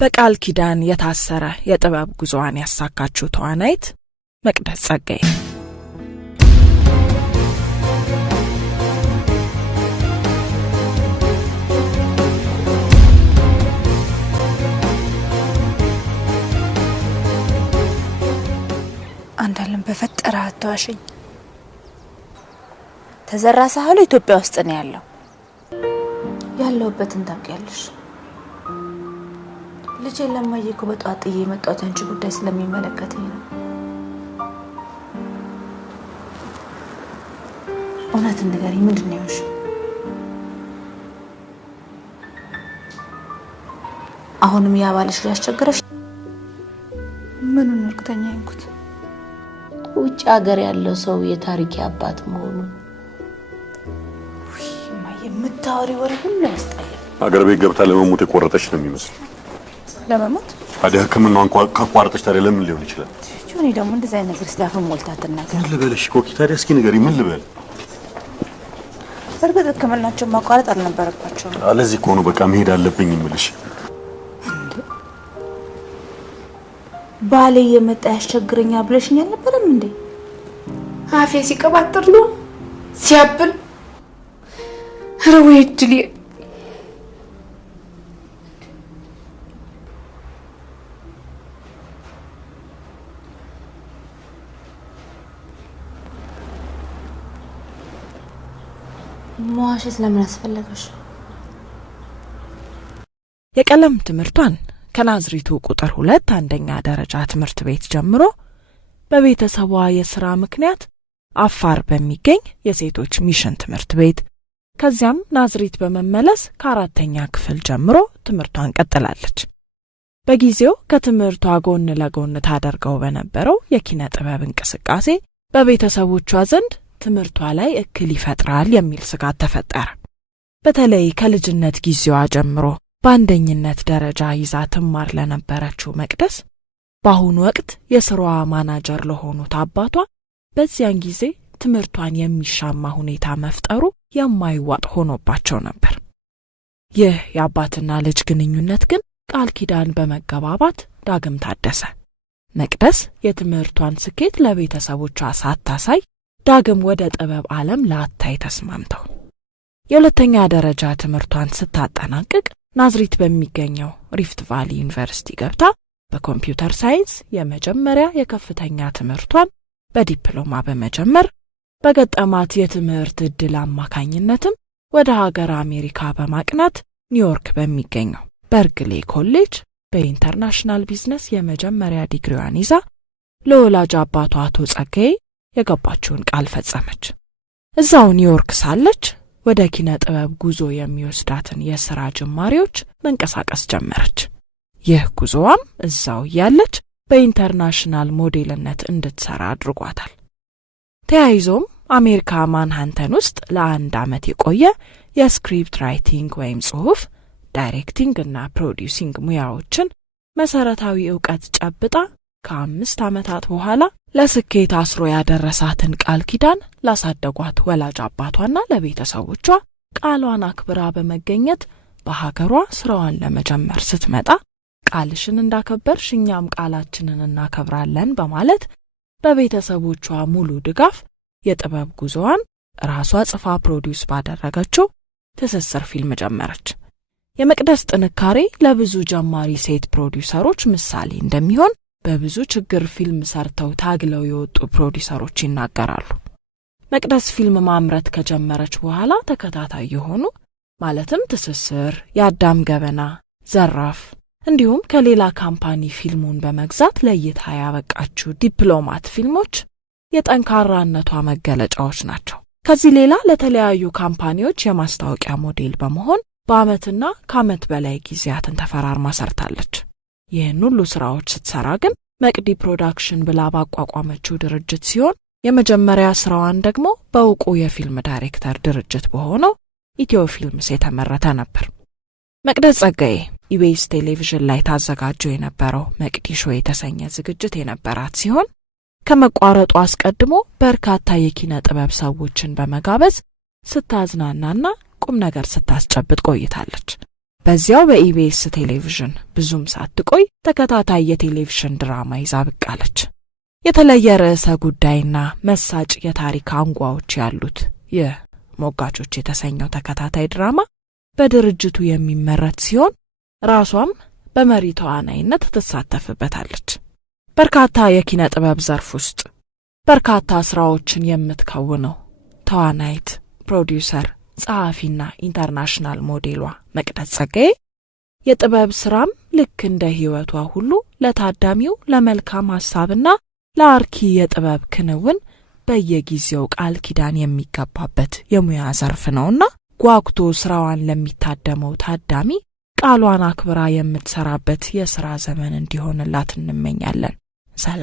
በቃል ኪዳን የታሰረ የጥበብ ጉዞዋን ያሳካችው ተዋናይት መቅደስ ጸጋዬ። አንዳለም በፈጠራ አትዋሽኝ። ተዘራ ሳህሉ ኢትዮጵያ ውስጥ ነው ያለውበትን ታውቂያለሽ። ልጄ ለማየኩ በጧት የመጣሁት አንቺ ጉዳይ ስለሚመለከተኝ ነው። እውነት ንገሪኝ፣ ምንድን ነው ያልሽ? አሁንም ያባልሽ ሊያስቸግረሽ? ምኑን እርግጠኛ ነኝ? ውጭ ሀገር ያለው ሰው የታሪክ አባት መሆኑ የምታወሪ ወሬ ሁሉ ያስጠላል። ሀገር ቤት ገብታ ለመሞት የቆረጠች ነው የሚመስለው። ለመሞት ታዲያ ሕክምናውን ካቋረጠች ታዲያ ለምን ሊሆን ይችላል? ጆኒ ደግሞ እንደዚህ አይነት ነገር ስላፈ ሞልታትና ምን ልበልሽ ኮኪ? ታዲያ እስኪ ንገሪ፣ ምን ልበል? በርግጥ ሕክምናቸውን ማቋረጥ አልነበረባቸውም። አለዚህ ከሆኑ በቃ መሄድ አለብኝ እምልሽ። ባሌ የመጣ ያስቸግረኛል ብለሽኝ አልነበረም እንዴ? አፌ ሲቀባጥር ነው ሲያብል ረወይ ድሊ መዋሸት ለምን አስፈለገሽ? የቀለም ትምህርቷን ከናዝሪቱ ቁጥር 2 አንደኛ ደረጃ ትምህርት ቤት ጀምሮ በቤተሰቧ የሥራ ምክንያት አፋር በሚገኝ የሴቶች ሚሽን ትምህርት ቤት ከዚያም ናዝሪት በመመለስ ከአራተኛ ክፍል ጀምሮ ትምህርቷን ቀጥላለች። በጊዜው ከትምህርቷ ጎን ለጎን ታደርገው በነበረው የኪነ ጥበብ እንቅስቃሴ በቤተሰቦቿ ዘንድ ትምህርቷ ላይ እክል ይፈጥራል የሚል ስጋት ተፈጠረ። በተለይ ከልጅነት ጊዜዋ ጀምሮ በአንደኝነት ደረጃ ይዛ ትማር ለነበረችው መቅደስ በአሁኑ ወቅት የሥራዋ ማናጀር ለሆኑት አባቷ በዚያን ጊዜ ትምህርቷን የሚሻማ ሁኔታ መፍጠሩ የማይዋጥ ሆኖባቸው ነበር። ይህ የአባትና ልጅ ግንኙነት ግን ቃል ኪዳን በመገባባት ዳግም ታደሰ። መቅደስ የትምህርቷን ስኬት ለቤተሰቦቿ ሳታሳይ ዳግም ወደ ጥበብ ዓለም ላታይ ተስማምተው የሁለተኛ ደረጃ ትምህርቷን ስታጠናቅቅ ናዝሪት በሚገኘው ሪፍት ቫሊ ዩኒቨርሲቲ ገብታ በኮምፒውተር ሳይንስ የመጀመሪያ የከፍተኛ ትምህርቷን በዲፕሎማ በመጀመር በገጠማት የትምህርት ዕድል አማካኝነትም ወደ ሀገር አሜሪካ በማቅናት ኒውዮርክ በሚገኘው በርክሌ ኮሌጅ በኢንተርናሽናል ቢዝነስ የመጀመሪያ ዲግሪዋን ይዛ ለወላጅ አባቷ አቶ ጸጋዬ የገባችውን ቃል ፈጸመች። እዛው ኒውዮርክ ሳለች ወደ ኪነ ጥበብ ጉዞ የሚወስዳትን የሥራ ጅማሬዎች መንቀሳቀስ ጀመረች። ይህ ጉዞዋም እዛው ያለች በኢንተርናሽናል ሞዴልነት እንድትሰራ አድርጓታል። ተያይዞም አሜሪካ ማንሃንተን ውስጥ ለ1 ዓመት የቆየ የስክሪፕት ራይቲንግ ወይም ጽሑፍ፣ ዳይሬክቲንግ እና ፕሮዲዩሲንግ ሙያዎችን መሰረታዊ ዕውቀት ጨብጣ ከ5 ዓመታት በኋላ ለስኬት አስሮ ያደረሳትን ቃል ኪዳን ላሳደጓት ወላጅ አባቷና ለቤተሰቦቿ ቃሏን አክብራ በመገኘት በሀገሯ ስራዋን ለመጀመር ስትመጣ ቃልሽን እንዳከበርሽ እኛም ቃላችንን እናከብራለን በማለት በቤተሰቦቿ ሙሉ ድጋፍ የጥበብ ጉዞዋን ራሷ ጽፋ ፕሮዲዩስ ባደረገችው ትስስር ፊልም ጀመረች። የመቅደስ ጥንካሬ ለብዙ ጀማሪ ሴት ፕሮዲዩሰሮች ምሳሌ እንደሚሆን በብዙ ችግር ፊልም ሰርተው ታግለው የወጡ ፕሮዲዩሰሮች ይናገራሉ። መቅደስ ፊልም ማምረት ከጀመረች በኋላ ተከታታይ የሆኑ ማለትም ትስስር፣ የአዳም ገበና፣ ዘራፍ እንዲሁም ከሌላ ካምፓኒ ፊልሙን በመግዛት ለእይታ ያበቃችው ዲፕሎማት ፊልሞች የጠንካራነቷ መገለጫዎች ናቸው። ከዚህ ሌላ ለተለያዩ ካምፓኒዎች የማስታወቂያ ሞዴል በመሆን በአመትና ከአመት በላይ ጊዜያትን ተፈራርማ ሰርታለች። ይህን ሁሉ ስራዎች ስትሰራ ግን መቅዲ ፕሮዳክሽን ብላ ባቋቋመችው ድርጅት ሲሆን የመጀመሪያ ስራዋን ደግሞ በእውቁ የፊልም ዳይሬክተር ድርጅት በሆነው ኢትዮ ፊልምስ የተመረተ ነበር። መቅደስ ጸጋዬ ኢቢኤስ ቴሌቪዥን ላይ ታዘጋጀው የነበረው መቅዲ ሾው የተሰኘ ዝግጅት የነበራት ሲሆን ከመቋረጡ አስቀድሞ በርካታ የኪነ ጥበብ ሰዎችን በመጋበዝ ስታዝናናና ቁም ነገር ስታስጨብጥ ቆይታለች። በዚያው በኢቢኤስ ቴሌቪዥን ብዙም ሳትቆይ ተከታታይ የቴሌቪዥን ድራማ ይዛ ብቅ አለች። የተለየ ርዕሰ ጉዳይና መሳጭ የታሪክ አንጓዎች ያሉት የሞጋቾች የተሰኘው ተከታታይ ድራማ በድርጅቱ የሚመረት ሲሆን ራሷም በመሪ ተዋናይነት ትሳተፍበታለች። በርካታ የኪነ ጥበብ ዘርፍ ውስጥ በርካታ ስራዎችን የምትከውነው ተዋናይት፣ ፕሮዲዩሰር፣ ጸሐፊና ኢንተርናሽናል ሞዴሏ መቅደስ ጸጋዬ የጥበብ ስራም ልክ እንደ ህይወቷ ሁሉ ለታዳሚው ለመልካም ሐሳብና ለአርኪ የጥበብ ክንውን በየጊዜው ቃል ኪዳን የሚገባበት የሙያ ዘርፍ ነውና ጓጉቶ ስራዋን ለሚታደመው ታዳሚ ቃሏን አክብራ የምትሰራበት የሥራ ዘመን እንዲሆንላት እንመኛለን። ሰላም።